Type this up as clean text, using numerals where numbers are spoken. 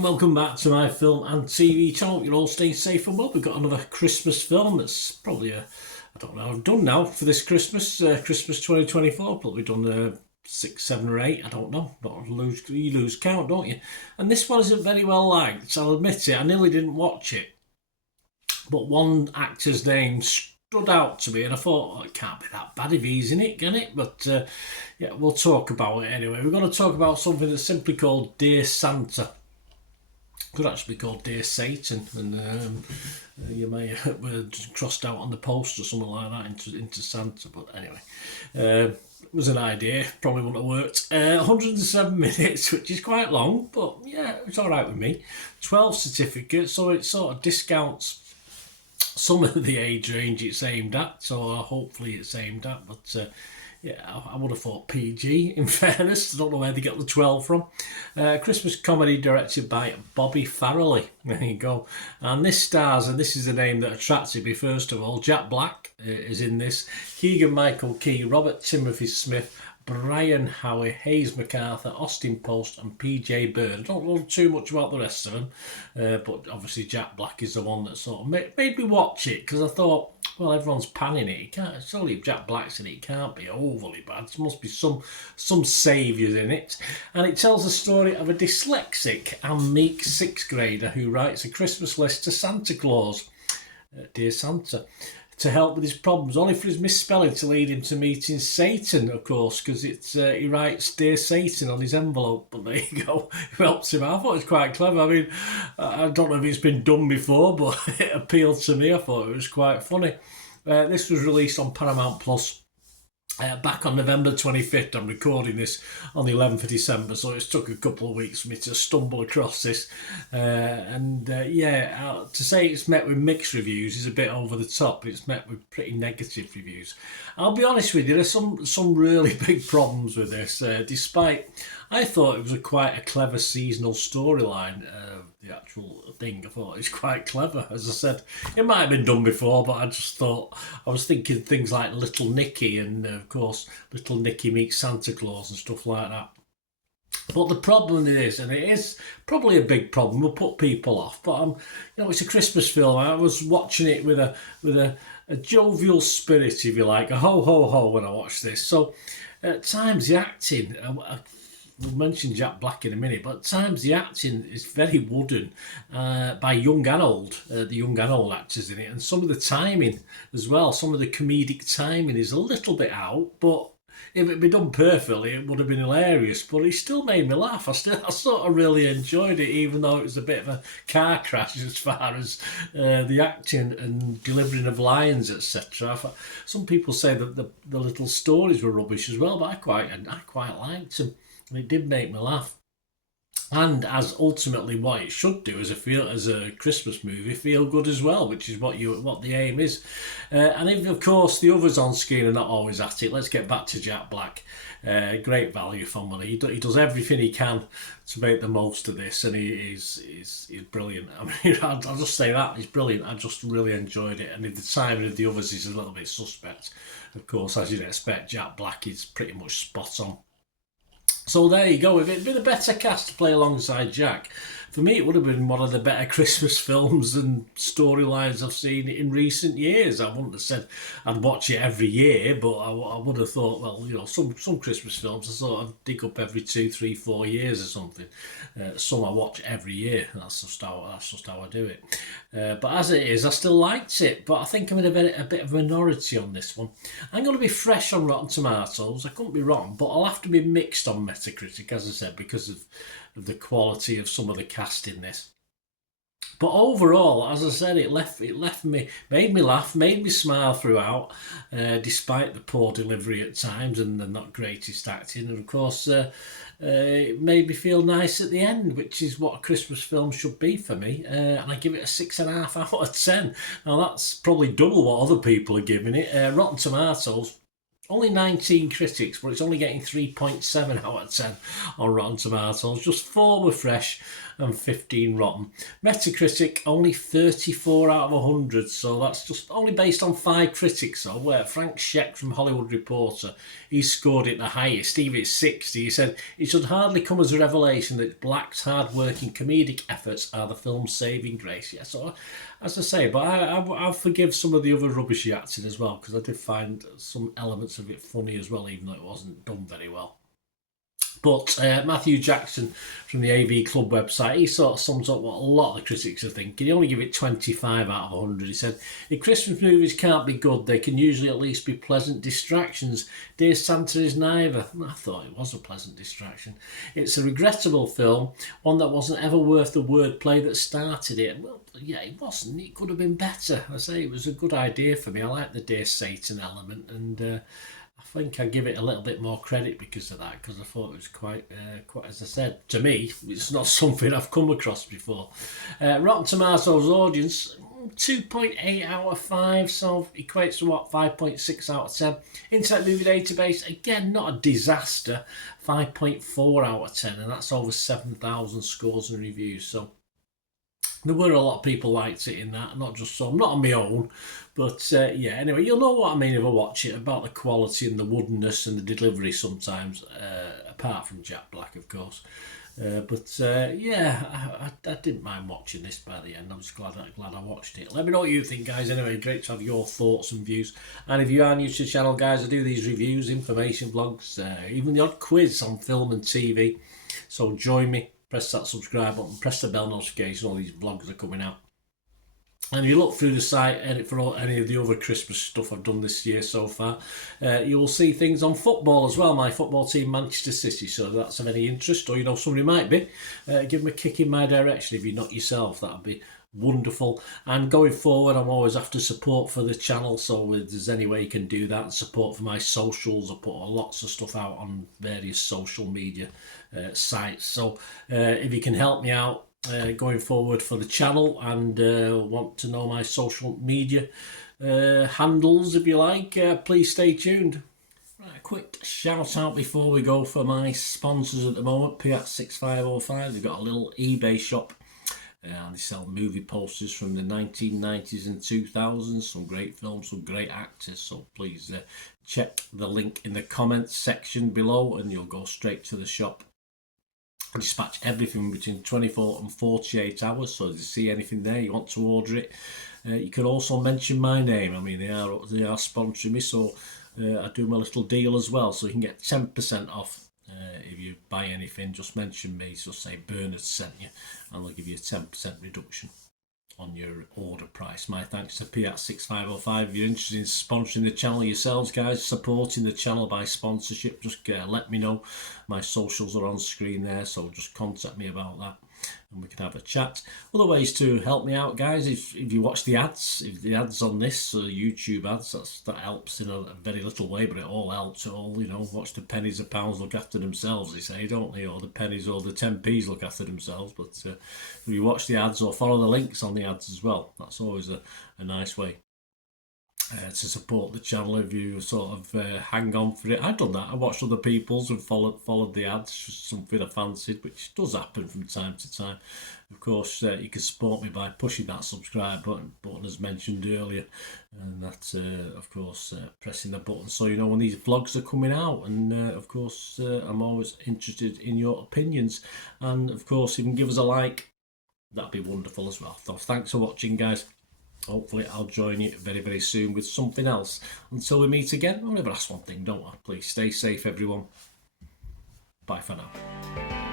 and welcome back to my film and TV channel. You're all staying safe and well. We've got another Christmas film that's probably I don't know, I've done now for this Christmas, Christmas 2024. Probably done 6, 7 or 8, I don't know. But you lose count, don't you? And this one isn't very well liked, so I'll admit it, I nearly didn't watch it. But one actor's name stood out to me and I thought, it can't be that bad if he's in it, can it? But yeah, we'll talk about it anyway. We're going to talk about something that's simply called Dear Santa. Could actually be called Dear Satan, and you may have crossed out on the post or something like that into Santa. But anyway, it was an idea. Probably wouldn't have worked. 107 minutes, which is quite long, but yeah, it's all right with me. 12 certificates, so it sort of discounts some of the age range it's aimed at. So hopefully it's aimed at, but. Yeah, I would have thought PG, in fairness. I don't know where they get the 12 from. Christmas comedy directed by Bobby Farrelly. There you go. And this stars, and this is the name that attracted me first of all, Jack Black is in this, Keegan-Michael Key, Robert Timothy Smith, Brian Howie, Hayes MacArthur, Austin Post and PJ Byrne. I don't know too much about the rest of them, but obviously Jack Black is the one that sort of made me watch it, because I thought, well, everyone's panning it. It can't, surely if Jack Black's in it, it can't be overly bad. There must be some saviours in it. And it tells the story of a dyslexic and meek 6th grader who writes a Christmas list to Santa Claus, Dear Santa, to help with his problems, only for his misspelling to lead him to meeting Satan, of course, because it's he writes Dear Satan on his envelope. But there you go, it helps him out. I thought it was quite clever. I mean, I don't know if it's been done before, but it appealed to me. I thought it was quite funny. This was released on Paramount Plus back on November 25th. I'm recording this on the 11th of December, so it's took a couple of weeks for me to stumble across this. To say it's met with mixed reviews is a bit over the top. It's met with pretty negative reviews. I'll be honest with you, there's some really big problems with this, despite I thought it was quite a clever seasonal storyline. The actual thing, I thought it was quite clever. As I said, it might have been done before, but I just thought, I was thinking things like Little Nicky and, of course, Little Nicky meets Santa Claus and stuff like that. But the problem is, and it is probably a big problem, will put people off, but it's a Christmas film. I was watching it with a jovial spirit, if you like, a ho ho ho when I watched this. So at times the acting, we'll mention Jack Black in a minute, but at times the acting is very wooden by young and old, the young and old actors in it, and some of the timing as well, some of the comedic timing is a little bit out, but if it had been done perfectly, it would have been hilarious. But it still made me laugh. I sort of really enjoyed it, even though it was a bit of a car crash as far as the acting and delivering of lines, etc. Some people say that the little stories were rubbish as well, but I quite liked them. And it did make me laugh. And as ultimately what it should do as a Christmas movie, feel good as well, which is what the aim is. And if, of course, the others on screen are not always at it, let's get back to Jack Black. Great value for money. He does everything he can to make the most of this, and he's brilliant. I mean, I'll just say that, he's brilliant. I just really enjoyed it. And if the timing of the others is a little bit suspect, of course, as you'd expect, Jack Black is pretty much spot on. So there you go. If it had been a better cast to play alongside Jack, for me it would have been one of the better Christmas films and storylines I've seen in recent years. I wouldn't have said I'd watch it every year, but I would have thought, well, some Christmas films I sort of dig up every 2, 3, 4 years or something. Some I watch every year. That's just how I do it. But as it is, I still liked it. But I think I'm in a bit of a minority on this one. I'm going to be fresh on Rotten Tomatoes. I couldn't be wrong, but I'll have to be mixed on Metacritic, as I said, because of the quality of some of the cast in this. But overall, as I said, it left me, made me laugh, made me smile throughout, despite the poor delivery at times and the not greatest acting. And of course, it made me feel nice at the end, which is what a Christmas film should be for me. And I give it a 6.5 out of 10. Now that's probably double what other people are giving it. Rotten Tomatoes, Only 19 critics, but it's only getting 3.7 out of 10 on Rotten Tomatoes. Just 4 were fresh and 15 rotten. Metacritic, only 34 out of 100, so that's just only based on 5 critics. So where Frank Scheck from Hollywood Reporter, he scored it the highest, even at 60. He said, it should hardly come as a revelation that Black's hard-working comedic efforts are the film's saving grace. Yeah, so as I say, but I'll forgive some of the other rubbishy acting as well, because I did find some elements of it funny as well, even though it wasn't done very well. But Matthew Jackson from the AV Club website, he sort of sums up what a lot of the critics are thinking. He only give it 25 out of 100. He said, if Christmas movies can't be good, they can usually at least be pleasant distractions. Dear Santa is neither. I thought it was a pleasant distraction. It's a regrettable film, one that wasn't ever worth the wordplay that started it. Well, yeah, it wasn't. It could have been better. I say it was a good idea for me. I like the Dear Satan element, and I think I give it a little bit more credit because of that, because I thought it was quite, as I said, to me, it's not something I've come across before. Rotten Tomatoes audience, 2.8 out of 5, so equates to what, 5.6 out of 10. Internet Movie Database, again, not a disaster, 5.4 out of 10, and that's over 7,000 scores and reviews, so there were a lot of people liked it in that, not just some, not on my own, but yeah, anyway, you'll know what I mean if I watch it, about the quality and the woodenness and the delivery sometimes, apart from Jack Black, of course. Yeah, I didn't mind watching this by the end. I was glad I watched it. Let me know what you think, guys. Anyway, great to have your thoughts and views. And if you are new to the channel, guys, I do these reviews, information vlogs, even the odd quiz on film and TV. So join me. Press that subscribe button, press the bell notification, all these vlogs are coming out. And if you look through the site, edit for any of the other Christmas stuff I've done this year so far, you will see things on football as well. My football team, Manchester City, so if that's of any interest, or you know somebody might be, give them a kick in my direction if you're not yourself. That would be wonderful. And going forward, I'm always after support for the channel, so if there's any way you can do that, and support for my socials. I put lots of stuff out on various social media sites, so if you can help me out going forward for the channel, and want to know my social media handles, if you like, please stay tuned. Right, a quick shout out before we go for my sponsors at the moment. Piat6505, they've got a little eBay shop, and they sell movie posters from the 1990s and 2000s, some great films, some great actors, so please check the link in the comments section below and you'll go straight to the shop. I dispatch everything between 24 and 48 hours, so if you see anything there, you want to order it, you can also mention my name. I mean, they are sponsoring me, so I do my little deal as well, so you can get 10% off if you buy anything. Just mention me, just say Bernard sent you, and they'll give you a 10% reduction on your order price. My thanks to Piat6505. If you're interested in sponsoring the channel yourselves, guys, supporting the channel by sponsorship, just let me know. My socials are on screen there, so just contact me about that and we can have a chat. Other ways to help me out, guys, if you watch the ads, if the ads on this, YouTube ads, that helps in a very little way, but it all helps. It all, you know, watch the pennies and pounds look after themselves, they say, don't they? Or the pennies or the 10p's look after themselves. But if you watch the ads or follow the links on the ads as well, that's always a nice way to support the channel. If you sort of hang on for it, I've done that. I watched other people's and followed the ads, just something I fancied, which does happen from time to time. Of course, you can support me by pushing that subscribe button as mentioned earlier, and that of course pressing the button so you know when these vlogs are coming out. And of course I'm always interested in your opinions, and of course if you can give us a like, that'd be wonderful as well. So thanks for watching, guys. Hopefully I'll join you very, very soon with something else. Until we meet again, I'll never ask one thing, don't I? Please stay safe, everyone. Bye for now.